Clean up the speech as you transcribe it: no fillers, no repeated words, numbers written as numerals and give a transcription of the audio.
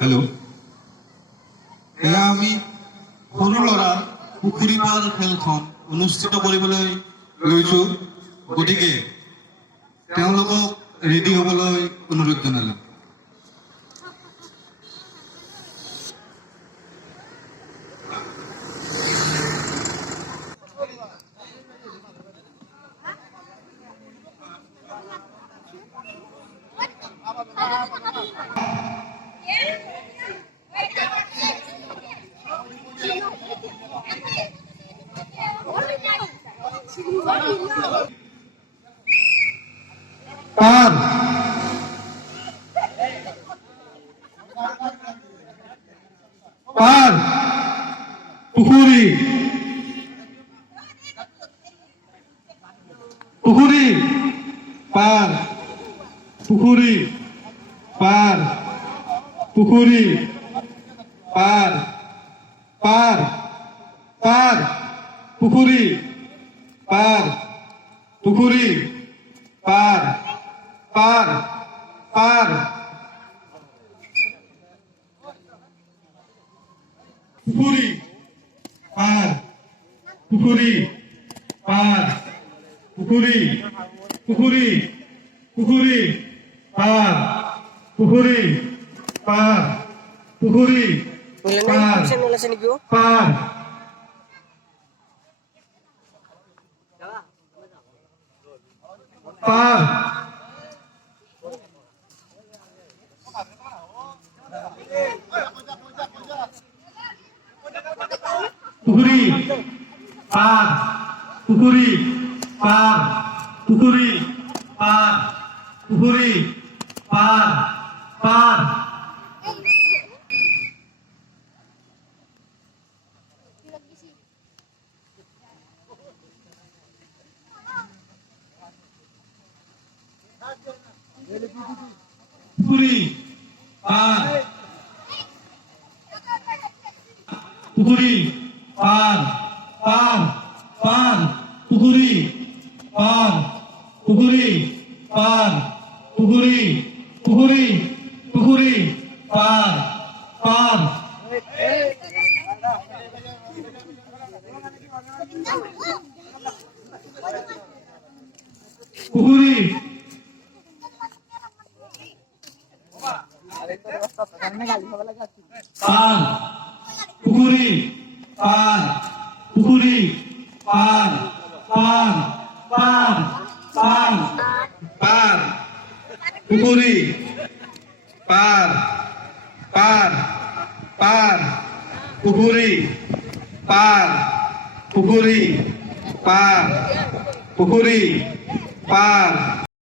Hello', এয়া আমি সৰু ল'ৰা পুখুৰী পাৰ খেলখন অনুষ্ঠিত কৰিবলৈ লৈছোঁ, গতিকে তেওঁলোকক ৰেডি হ'বলৈ অনুৰোধ জনালোঁ। পাৰ পাৰ পুখুৰী পুখুৰী পাৰ পুখুৰী পাৰ পুখুৰী পাৰ পাৰ পাৰ পুখুৰী পাৰ পুখুৰী পাৰ পাৰ পাৰ পুখুৰী পাৰ পুখুৰী পাৰ পুখুৰী পুখুৰী পুখুৰী পাৰ পুখুৰী পাৰ পুখুৰী পাৰ পাৰ পাৰ পুখুৰী পাৰ পুখুৰী পাৰ পুখুৰী পাৰ পুখুৰী পাৰ পাৰ পুখুৰী পাৰ পুখুৰী পাৰ পাৰ পাৰ পুখুৰী পাৰ পুখুৰী পাৰ পুখুৰী পুখুৰী পুখুৰী পাৰ পাৰ পুখুৰী পাৰ পুখুৰী পাৰ পুখুৰী পাৰ পাৰ পাৰ পাৰ পাৰ পুখুৰী পাৰ পাৰ পাৰ পুখুৰী পাৰ পুখুৰী পাৰ পুখুৰী পাৰ